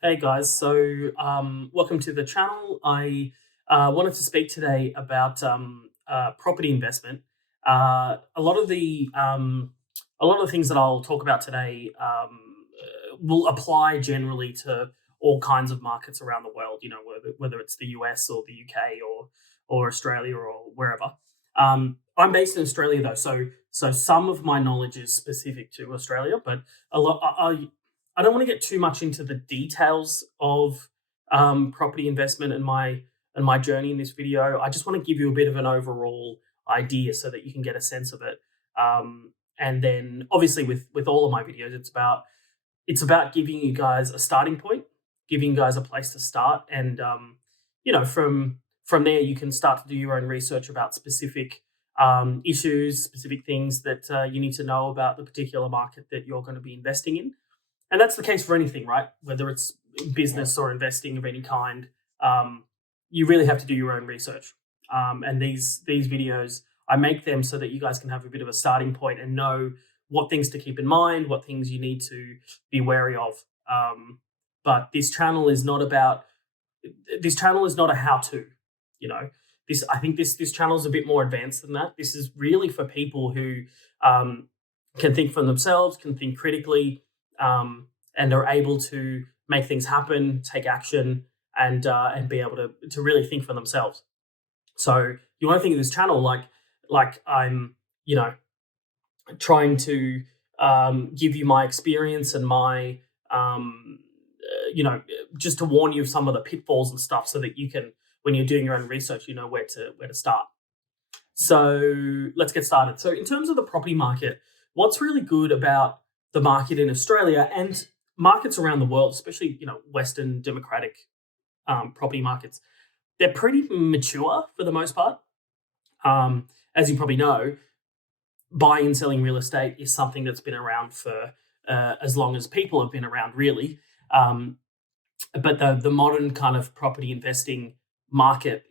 Hey guys, welcome to the channel. I wanted to speak today about property investment. A lot of the things that I'll talk about today will apply generally to all kinds of markets around the world. You know, whether it's the US or the UK or Australia or wherever. I'm based in Australia though, so some of my knowledge is specific to Australia, but a lot. I don't want to get too much into the details of property investment and my journey in this video. I just want to give you a bit of an overall idea so that you can get a sense of it. And then, obviously, with all of my videos, it's about giving you guys a starting point, giving you guys a place to start, and from there you can start to do your own research about specific issues, specific things that you need to know about the particular market that you're going to be investing in. And that's the case for anything, right? Whether it's business or investing of any kind, you really have to do your own research. And these videos, I make them so that you guys can have a bit of a starting point and know what things to keep in mind, what things you need to be wary of. But this channel is not a how-to. You know, I think this channel is a bit more advanced than that. This is really for people who can think for themselves, can think critically, and are able to make things happen, take action, and be able to really think for themselves. So you want to think of this channel like I'm trying to give you my experience and my just to warn you of some of the pitfalls and stuff, so that you can, when you're doing your own research, you know where to start. So let's get started. So in terms of the property market, what's really good about the market in Australia and markets around the world, especially Western democratic property markets, they're pretty mature for the most part. As you probably know, buying and selling real estate is something that's been around for as long as people have been around, really. But the modern kind of property investing market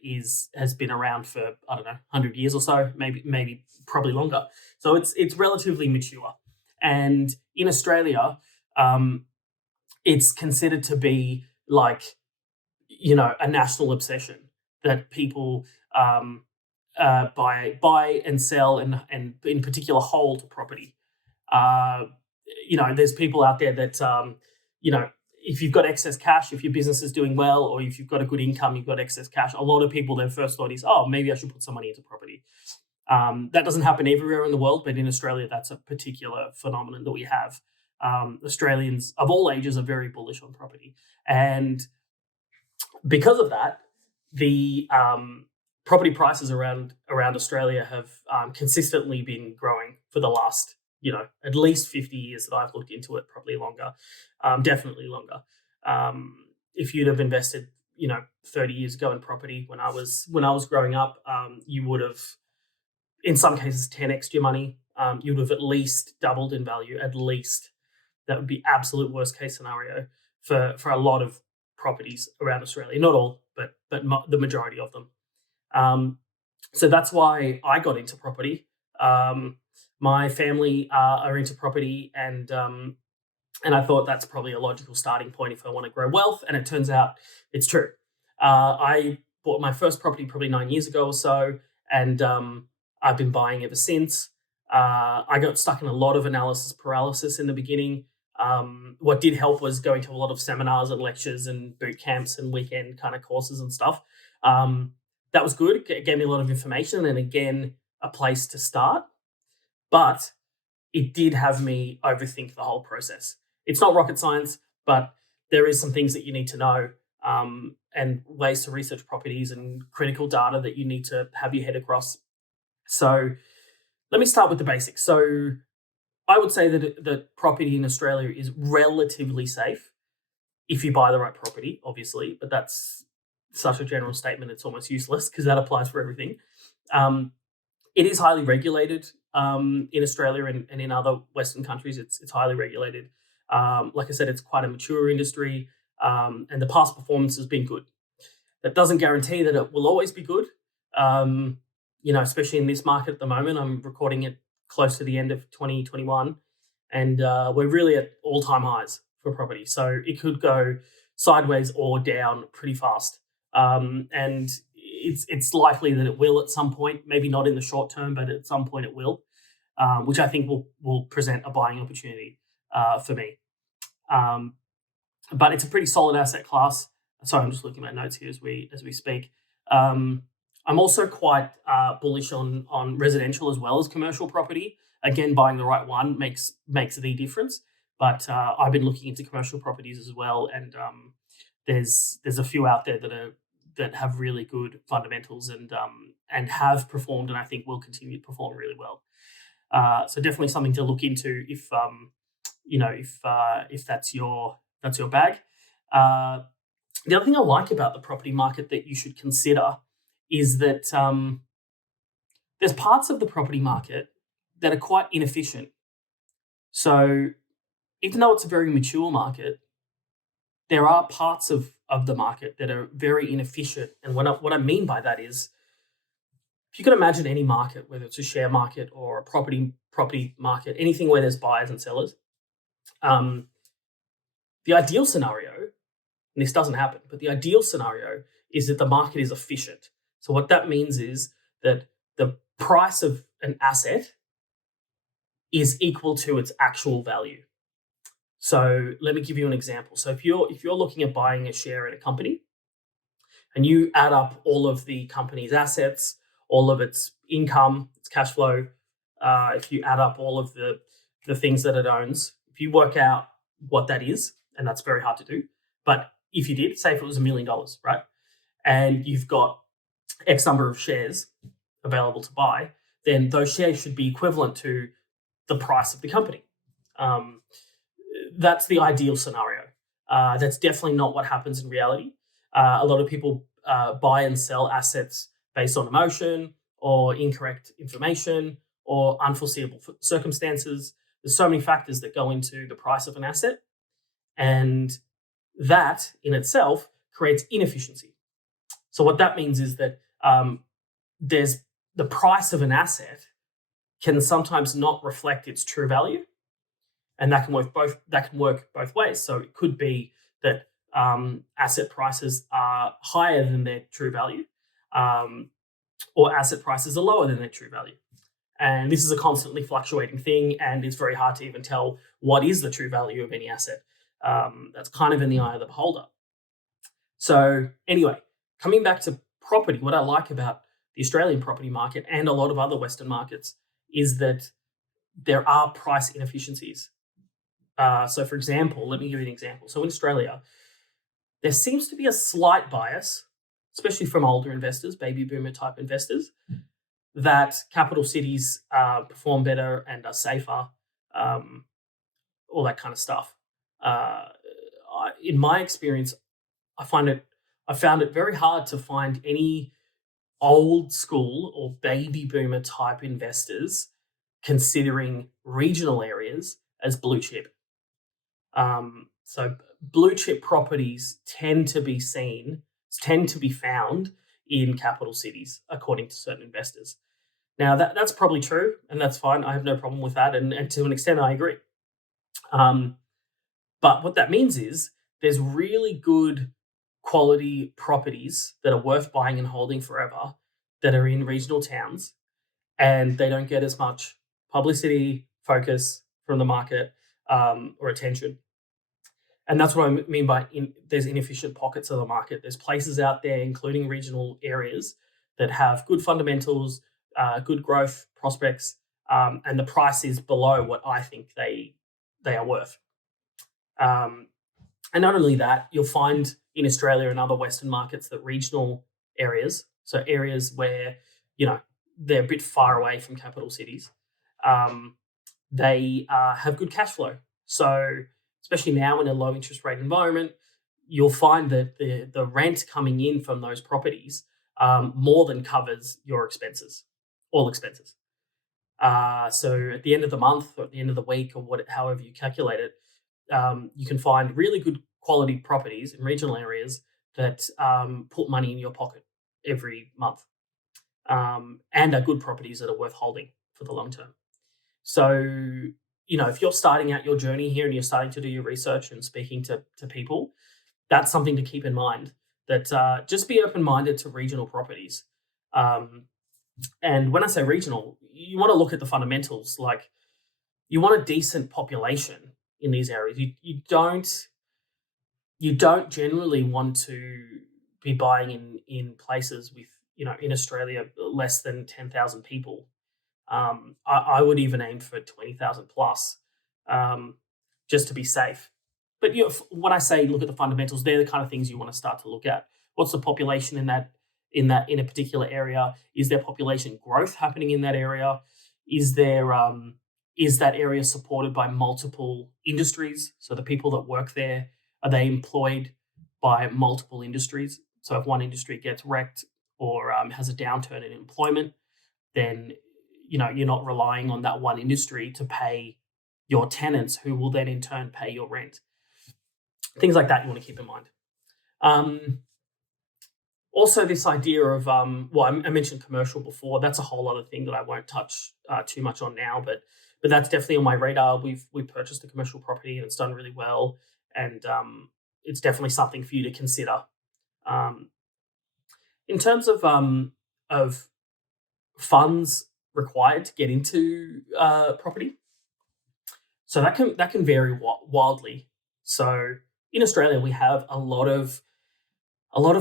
has been around for, I don't know, 100 years or so, maybe probably longer. So it's relatively mature. And in Australia, it's considered to be like, a national obsession that people buy and sell and in particular hold property. There's people out there that if you've got excess cash, if your business is doing well, or if you've got a good income, you've got excess cash. A lot of people, their first thought is, oh, maybe I should put some money into property. That doesn't happen everywhere in the world, but in Australia, that's a particular phenomenon that we have. Australians of all ages are very bullish on property, and because of that, the property prices around Australia have consistently been growing for the last, at least 50 years that I've looked into it, probably longer, definitely longer. If you'd have invested, 30 years ago in property when I was growing up, you would have, in some cases, 10x your money. You would have at least doubled in value, at least. That would be absolute worst case scenario for a lot of properties around Australia. Not all, but the majority of them. So that's why I got into property. My family are into property, and I thought that's probably a logical starting point if I want to grow wealth. And it turns out it's true. I bought my first property probably 9 years ago or so, and I've been buying ever since. I got stuck in a lot of analysis paralysis in the beginning. What did help was going to a lot of seminars and lectures and boot camps and weekend kind of courses and stuff. That was good. It gave me a lot of information and, again, a place to start. But it did have me overthink the whole process. It's not rocket science, but there is some things that you need to know, and ways to research properties and critical data that you need to have your head across. So let me start with the basics. So I would say that property in Australia is relatively safe if you buy the right property, obviously, but that's such a general statement, it's almost useless because that applies for everything. It is highly regulated in Australia and in other Western countries. It's highly regulated. Like I said, it's quite a mature industry, and the past performance has been good. That doesn't guarantee that it will always be good. Especially in this market at the moment. I'm recording it close to the end of 2021, and we're really at all-time highs for property. So it could go sideways or down pretty fast. And it's likely that it will at some point, maybe not in the short term, but at some point it will, which I think will present a buying opportunity for me. But it's a pretty solid asset class. Sorry, I'm just looking at my notes here as we speak. I'm also quite bullish on residential as well as commercial property. Again, buying the right one makes the difference. But I've been looking into commercial properties as well, and there's a few out there that have really good fundamentals and have performed, and I think will continue to perform really well. So definitely something to look into if if that's your bag. The other thing I like about the property market that you should consider is that there's parts of the property market that are quite inefficient. So even though it's a very mature market, there are parts of the market that are very inefficient. And what I mean by that is, if you can imagine any market, whether it's a share market or a property market, anything where there's buyers and sellers, the ideal scenario, and this doesn't happen, but the ideal scenario is that the market is efficient. So what that means is that the price of an asset is equal to its actual value. So let me give you an example. So if you're looking at buying a share in a company and you add up all of the company's assets, all of its income, its cash flow, if you add up all of the things that it owns, if you work out what that is, and that's very hard to do, but if you did, say if it was $1 million, right, and you've got X number of shares available to buy, then those shares should be equivalent to the price of the company. That's the ideal scenario. That's definitely not what happens in reality. A lot of people buy and sell assets based on emotion or incorrect information or unforeseeable circumstances. There's so many factors that go into the price of an asset, and that in itself creates inefficiency. So what that means is that there's the price of an asset can sometimes not reflect its true value, and that can work both ways. So it could be that asset prices are higher than their true value, or asset prices are lower than their true value. And this is a constantly fluctuating thing, and it's very hard to even tell what is the true value of any asset. That's kind of in the eye of the beholder. So anyway, coming back to property, what I like about the Australian property market and a lot of other Western markets is that there are price inefficiencies. So for example, let me give you an example. So in Australia, there seems to be a slight bias, especially from older investors, baby boomer type investors, that capital cities perform better and are safer, all that kind of stuff. In my experience, I found it very hard to find any old school or baby boomer type investors considering regional areas as blue chip. So blue chip properties tend to be found in capital cities, according to certain investors. Now that's probably true, and that's fine. I have no problem with that, and to an extent, I agree. But what that means is there's really good quality properties that are worth buying and holding forever that are in regional towns, and they don't get as much publicity, focus from the market, or attention. And that's what I mean by there's inefficient pockets of the market. There's places out there, including regional areas, that have good fundamentals, good growth prospects, and the price is below what I think they are worth. And not only that, you'll find in Australia and other Western markets that regional areas, so areas where they're a bit far away from capital cities, they have good cash flow. So especially now in a low interest rate environment, you'll find that the rent coming in from those properties more than covers your expenses, all expenses. So at the end of the month or at the end of the week or however you calculate it, you can find really good quality properties in regional areas that put money in your pocket every month, and are good properties that are worth holding for the long term. So, if you're starting out your journey here and you're starting to do your research and speaking to people, that's something to keep in mind. That just be open minded to regional properties. Um, and when I say regional, you want to look at the fundamentals. Like you want a decent population in these areas. You don't generally want to be buying in places with, in Australia, less than 10,000 people. I would even aim for 20,000 plus, um, just to be safe. But when I say look at the fundamentals, they're the kind of things you want to start to look at. What's the population in a particular area? Is there population growth happening in that area? Is that area supported by multiple industries? So the people that work there, are they employed by multiple industries? So if one industry gets wrecked or has a downturn in employment, then you're not relying on that one industry to pay your tenants, who will then in turn pay your rent. Things like that you want to keep in mind. Um, Also, this idea of I mentioned commercial before. That's a whole other thing that I won't touch too much on now, but that's definitely on my radar. We've purchased a commercial property and it's done really well, and it's definitely something for you to consider. Um, in terms of funds required to get into property, so that can vary wildly. So in Australia, we have a lot of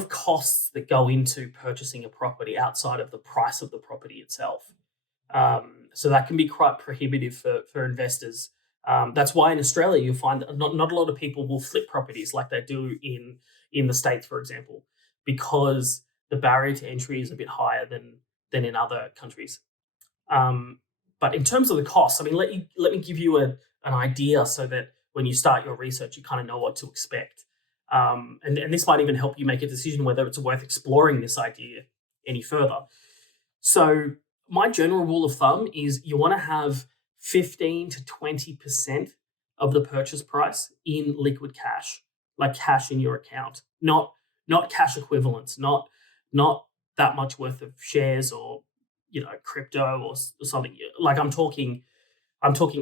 costs that go into purchasing a property outside of the price of the property itself. So that can be quite prohibitive for investors. That's why in Australia you'll find that not a lot of people will flip properties like they do in the States, for example, because the barrier to entry is a bit higher than in other countries. Um, but in terms of the costs, I mean, let me give you an idea so that when you start your research, you kind of know what to expect. And this might even help you make a decision whether it's worth exploring this idea any further. So, my general rule of thumb is you want to have 15 to 20% of the purchase price in liquid cash, like cash in your account, not cash equivalents, not that much worth of shares or crypto or something. Like I'm talking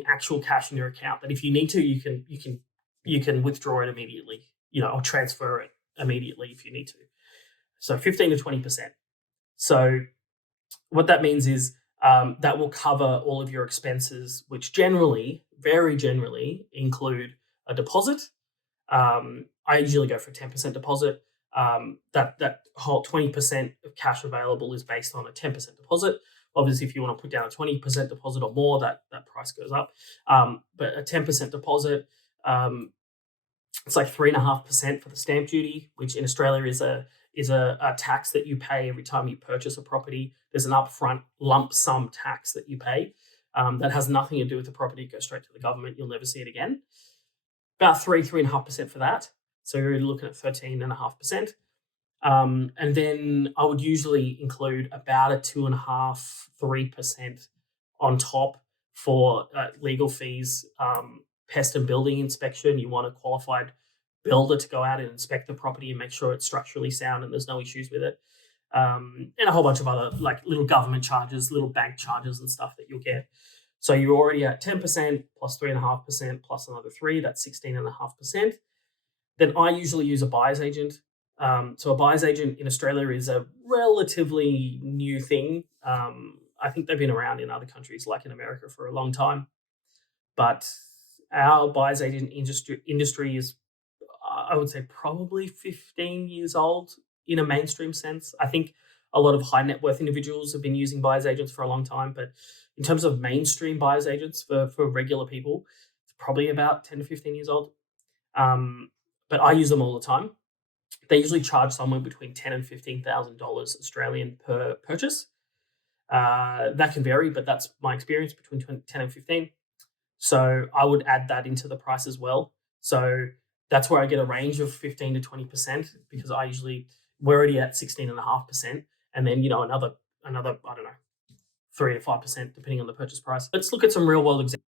actual cash in your account that if you need to, you can withdraw it immediately, or transfer it immediately if you need to. So 15 to 20%. So what that means is that will cover all of your expenses, which generally, very generally, include a deposit. I usually go for a 10% deposit. That whole 20% of cash available is based on a 10% deposit. Obviously, if you want to put down a 20% deposit or more, that price goes up. But a 10% deposit, it's like 3.5% for the stamp duty, which in Australia is a tax that you pay every time you purchase a property. There's an upfront lump sum tax that you pay that has nothing to do with the property. It goes straight to the government. You'll never see it again. About 3.5% for that. So you're looking at 13.5%. And then I would usually include about a 2.5, 3% on top for legal fees, pest and building inspection. You want a qualified builder to go out and inspect the property and make sure it's structurally sound and there's no issues with it. And a whole bunch of other like little government charges, little bank charges and stuff that you'll get. So you're already at 10% plus 3.5% plus another 3, that's 16.5%. Then I usually use a buyer's agent. So a buyer's agent in Australia is a relatively new thing. I think they've been around in other countries, like in America, for a long time. But our buyer's agent industry is, I would say, probably 15 years old in a mainstream sense. I think a lot of high net worth individuals have been using buyer's agents for a long time, but in terms of mainstream buyer's agents for regular people, it's probably about 10 to 15 years old. But I use them all the time. They usually charge somewhere between $10,000 and $15,000 Australian per purchase. That can vary, but that's my experience, between 10 and 15. So I would add that into the price as well. So that's where I get a range of 15 to 20%, because we're already at 16.5%, and then another I don't know, 3 to 5% depending on the purchase price. Let's look at some real world examples.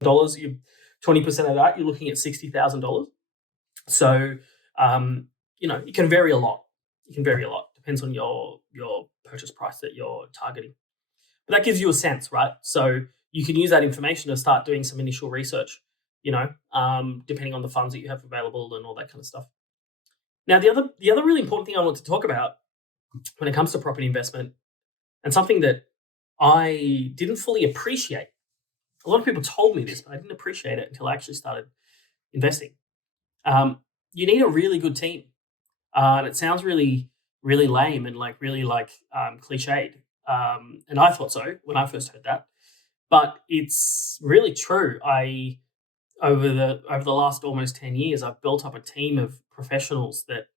dollars, you 20% of that, you're looking at $60,000. So, it can vary a lot. It can vary a lot. Depends on your purchase price that you're targeting. But that gives you a sense, right? So you can use that information to start doing some initial research. Depending on the funds that you have available and all that kind of stuff. Now, the other really important thing I want to talk about when it comes to property investment, and something that I didn't fully appreciate. A lot of people told me this, but I didn't appreciate it until I actually started investing. You need a really good team, and it sounds really, really lame and really cliched. And I thought so when I first heard that, but it's really true. Over the last almost 10 years, I've built up a team of professionals that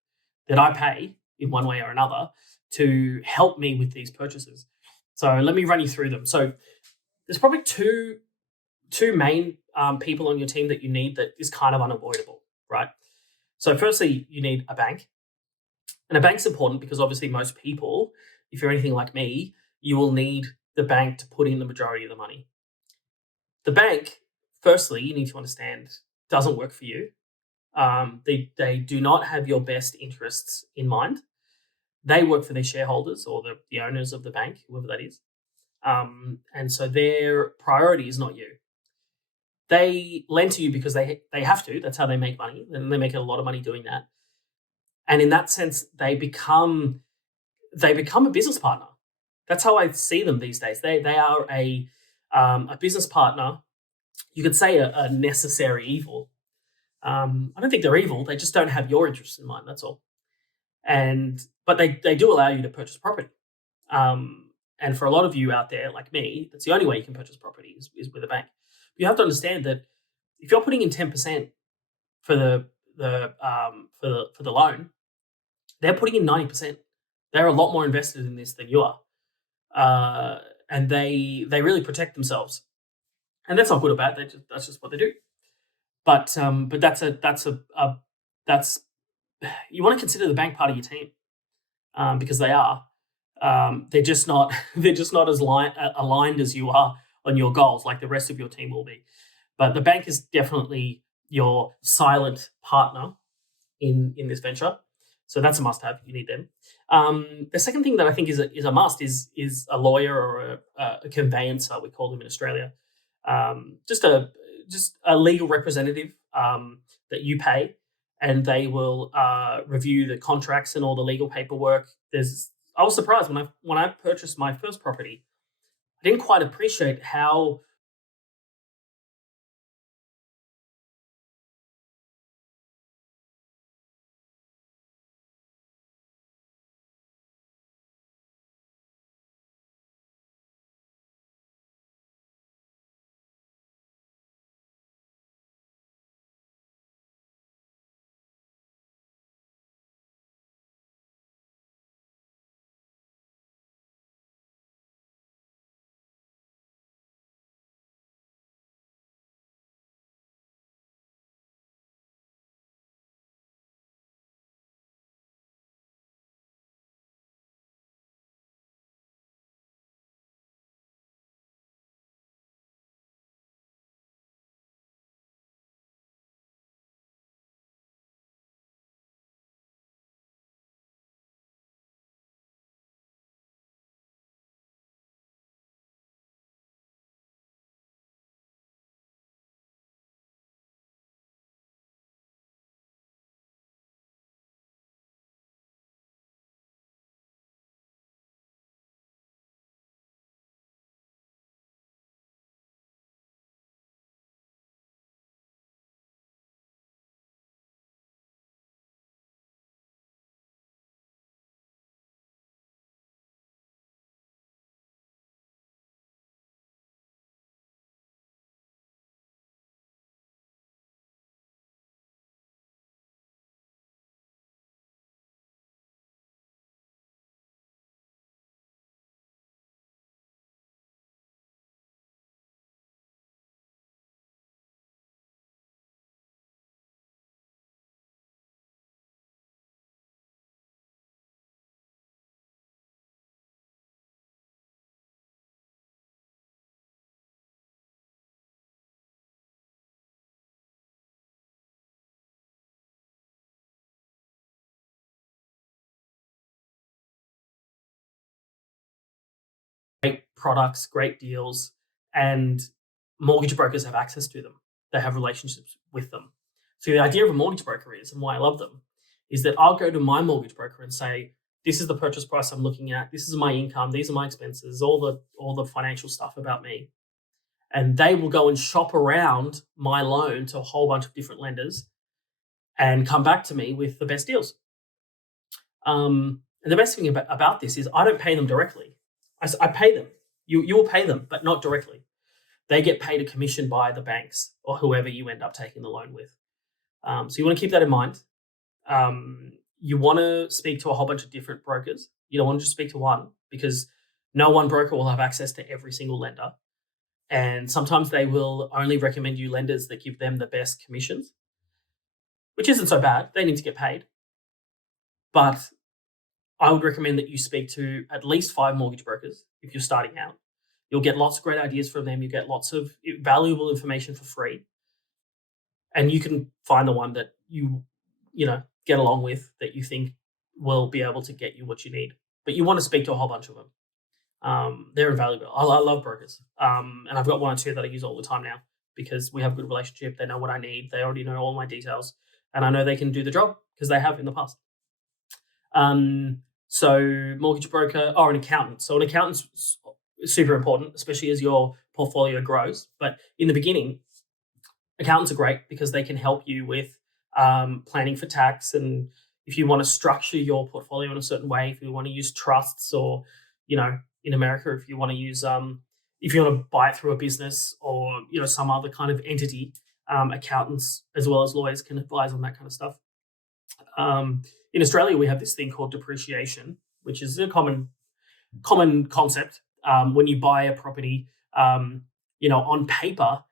I pay in one way or another to help me with these purchases. So let me run you through them. So there's probably two main people on your team that you need that is kind of unavoidable, right? So firstly, you need a bank. And a bank's important because obviously most people, if you're anything like me, you will need the bank to put in the majority of the money. The bank, firstly, you need to understand, doesn't work for you. They do not have your best interests in mind. They work for their shareholders or the owners of the bank, whoever that is. And so their priority is not you. They lend to you because they have to. That's how they make money, and they make a lot of money doing that. And in that sense, they become a business partner. That's how I see them these days. They are a business partner. You could say a necessary evil. I don't think they're evil. They just don't have your interests in mind. That's all. But they do allow you to purchase property. And for a lot of you out there, like me, that's the only way you can purchase property is with a bank. You have to understand that if you're putting in 10% for the loan, they're putting in 90%. They're a lot more invested in this than you are, and they really protect themselves. And that's not good or bad. That's just what they do. But that's you want to consider the bank part of your team, because they are. They're just not as aligned as you are on your goals, like the rest of your team will be. But the bank is definitely your silent partner in this venture. So that's a must-have. You need them. The second thing that I think is a must is a lawyer or a conveyancer. We call them in Australia. Just a legal representative that you pay, and they will review the contracts and all the legal paperwork. I was surprised when I purchased my first property. I didn't quite appreciate how products, great deals, and mortgage brokers have access to them. They have relationships with them. So the idea of a mortgage broker is, and why I love them, is that I'll go to my mortgage broker and say, this is the purchase price I'm looking at. This is my income. These are my expenses, all the financial stuff about me. And they will go and shop around my loan to a whole bunch of different lenders and come back to me with the best deals. And the best thing about this is I don't pay them directly. I pay them. You will pay them, but not directly. They get paid a commission by the banks or whoever you end up taking the loan with. So you want to keep that in mind. You want to speak to a whole bunch of different brokers. You don't want to just speak to one, because no one broker will have access to every single lender. And sometimes they will only recommend you lenders that give them the best commissions, which isn't so bad. They need to get paid. But I would recommend that you speak to at least 5 mortgage brokers if you're starting out. You'll get lots of great ideas from them. You get lots of valuable information for free. And you can find the one that you get along with, that you think will be able to get you what you need. But you want to speak to a whole bunch of them. They're invaluable. I love brokers. And I've got 1 or 2 that I use all the time now because we have a good relationship. They know what I need. They already know all my details. And I know they can do the job because they have in the past. So mortgage broker or an accountant. So an accountant's super important, especially as your portfolio grows. But in the beginning, accountants are great because they can help you with planning for tax. And if you want to structure your portfolio in a certain way, if you want to use trusts, or, in America, if you want to use, if you want to buy it through a business or, some other kind of entity, accountants as well as lawyers can advise on that kind of stuff. In Australia, we have this thing called depreciation, which is a common concept. When you buy a property, on paper,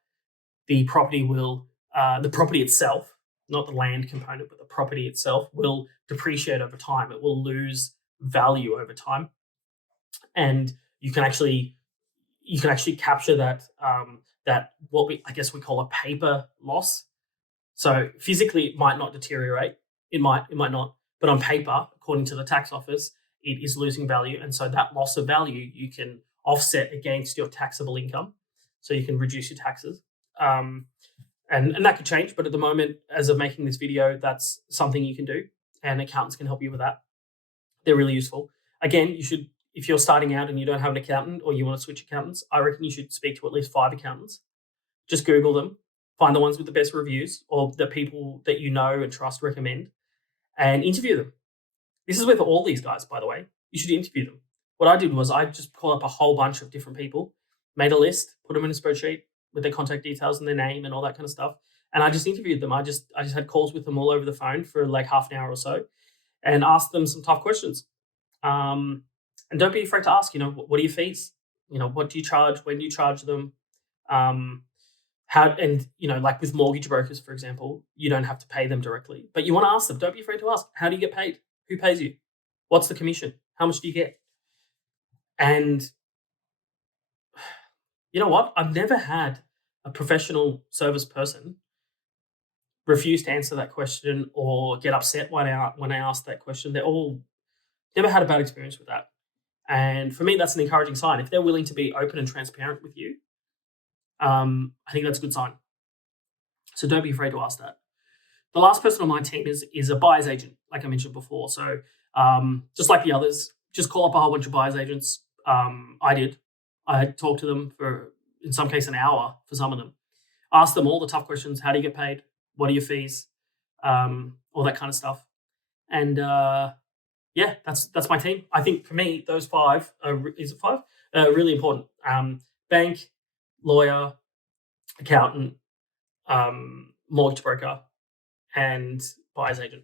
the property itself, not the land component, but the property itself will depreciate over time. It will lose value over time, and you can actually capture that what we call a paper loss. So physically, it might not deteriorate. It might not. But on paper, according to the tax office, it is losing value. And so that loss of value, you can offset against your taxable income. So you can reduce your taxes. And that could change. But at the moment, as of making this video, that's something you can do. And accountants can help you with that. They're really useful. Again, if you're starting out and you don't have an accountant or you want to switch accountants, I reckon you should speak to at least 5 accountants. Just Google them, find the ones with the best reviews or the people that you know and trust recommend, and interview them. This is with all these guys, by the way. You should interview them. What I did was I just called up a whole bunch of different people, made a list, put them in a spreadsheet with their contact details and their name and all that kind of stuff. And I just interviewed them. I just had calls with them all over the phone for like half an hour or so and asked them some tough questions. And don't be afraid to ask, what are your fees? What do you charge? When do you charge them? Like with mortgage brokers, for example, you don't have to pay them directly, but you want to ask them. Don't be afraid to ask. How do you get paid? Who pays you? What's the commission? How much do you get? And you know what? I've never had a professional service person refuse to answer that question or get upset when I ask that question. They're all never had a bad experience with that. And for me, that's an encouraging sign. If they're willing to be open and transparent with you, I think that's a good sign. So don't be afraid to ask that. The last person on my team is a buyer's agent, like I mentioned before. So just like the others, just call up a whole bunch of buyer's agents. I talked to them for, in some case, an hour for some of them. Ask them all the tough questions. How do you get paid? What are your fees? All that kind of stuff. And that's my team. I think for me, those 5 is it 5? Really important. Bank, lawyer, accountant, mortgage broker, and buyer's agent.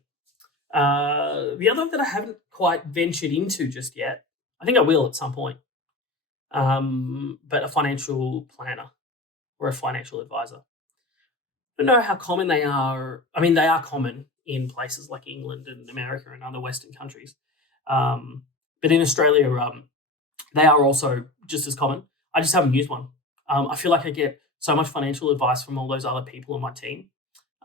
The other that I haven't quite ventured into just yet, I think I will at some point, but a financial planner or a financial advisor. I don't know how common they are. I mean, they are common in places like England and America and other Western countries. But in Australia, they are also just as common. I just haven't used one. I feel like I get so much financial advice from all those other people on my team.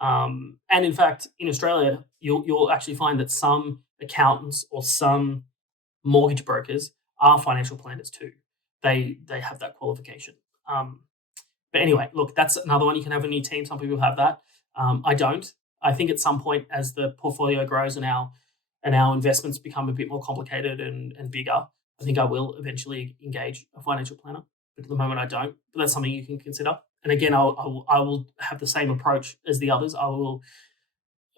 And in fact, in Australia, you'll actually find that some accountants or some mortgage brokers are financial planners too. they have that qualification. But anyway, look, that's another one you can have in your team. Some people have that. I don't. I think at some point, as the portfolio grows and our investments become a bit more complicated and bigger, I think I will eventually engage a financial planner. But at the moment, I don't. But that's something you can consider. And again, I will have the same approach as the others. I will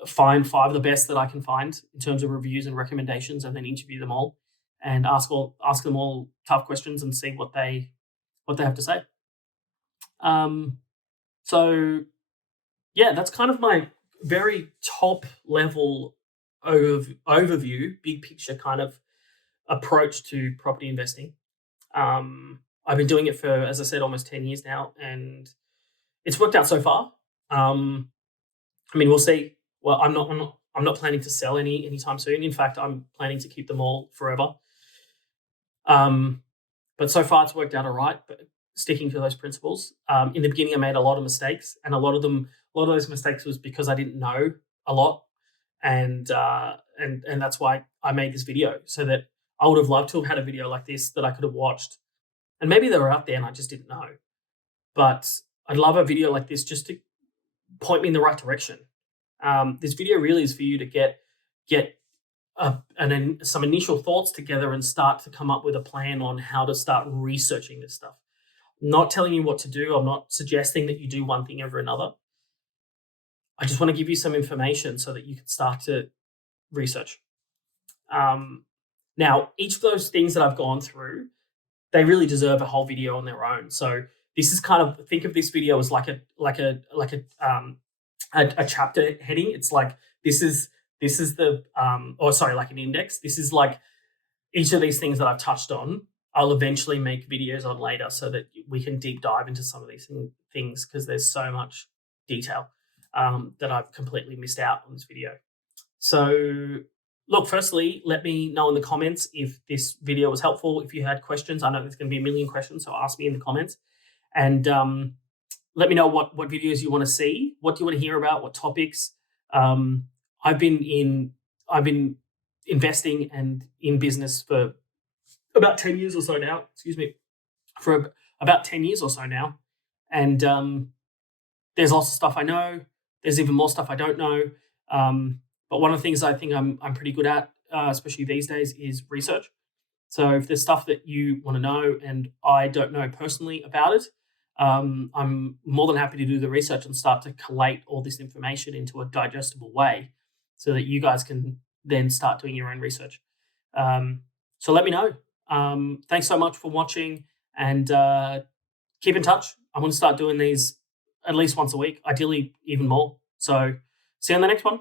find 5 of the best that I can find in terms of reviews and recommendations, and then interview them all and ask them all tough questions and see what they have to say. So yeah, that's kind of my very top level overview, big picture kind of approach to property investing. I've been doing it for, as I said, almost 10 years now, and it's worked out so far. I mean, we'll see. Well, I'm not planning to sell any anytime soon. In fact, I'm planning to keep them all forever. But so far it's worked out all right. But sticking to those principles. In the beginning, I made a lot of mistakes, and a lot of those mistakes was because I didn't know a lot, and that's why I made this video, so that I would have loved to have had a video like this that I could have watched, and maybe they were out there and I just didn't know. But I'd love a video like this just to point me in the right direction. This video really is for you to get some initial thoughts together and start to come up with a plan on how to start researching this stuff. I'm not telling you what to do. I'm not suggesting that you do one thing over another. I just want to give you some information so that you can start to research. Now, each of those things that I've gone through, they really deserve a whole video on their own. So this is kind of, think of this video as like a chapter heading. It's like this is the like an index. This is like each of these things that I've touched on, I'll eventually make videos on later so that we can deep dive into some of these things, because there's so much detail that I've completely missed out on this video. So look, firstly, let me know in the comments if this video was helpful. If you had questions, I know there's going to be a million questions, so ask me in the comments. And let me know what videos you want to see. What do you want to hear about? What topics? I've been investing and in business for about 10 years or so now. For about 10 years or so now. And there's lots of stuff I know. There's even more stuff I don't know. But one of the things I think I'm pretty good at, especially these days, is research. So if there's stuff that you want to know and I don't know personally about it, I'm more than happy to do the research and start to collate all this information into a digestible way so that you guys can then start doing your own research. So let me know. Thanks so much for watching, and keep in touch. I'm going to start doing these at least once a week, ideally even more. So see you on the next one.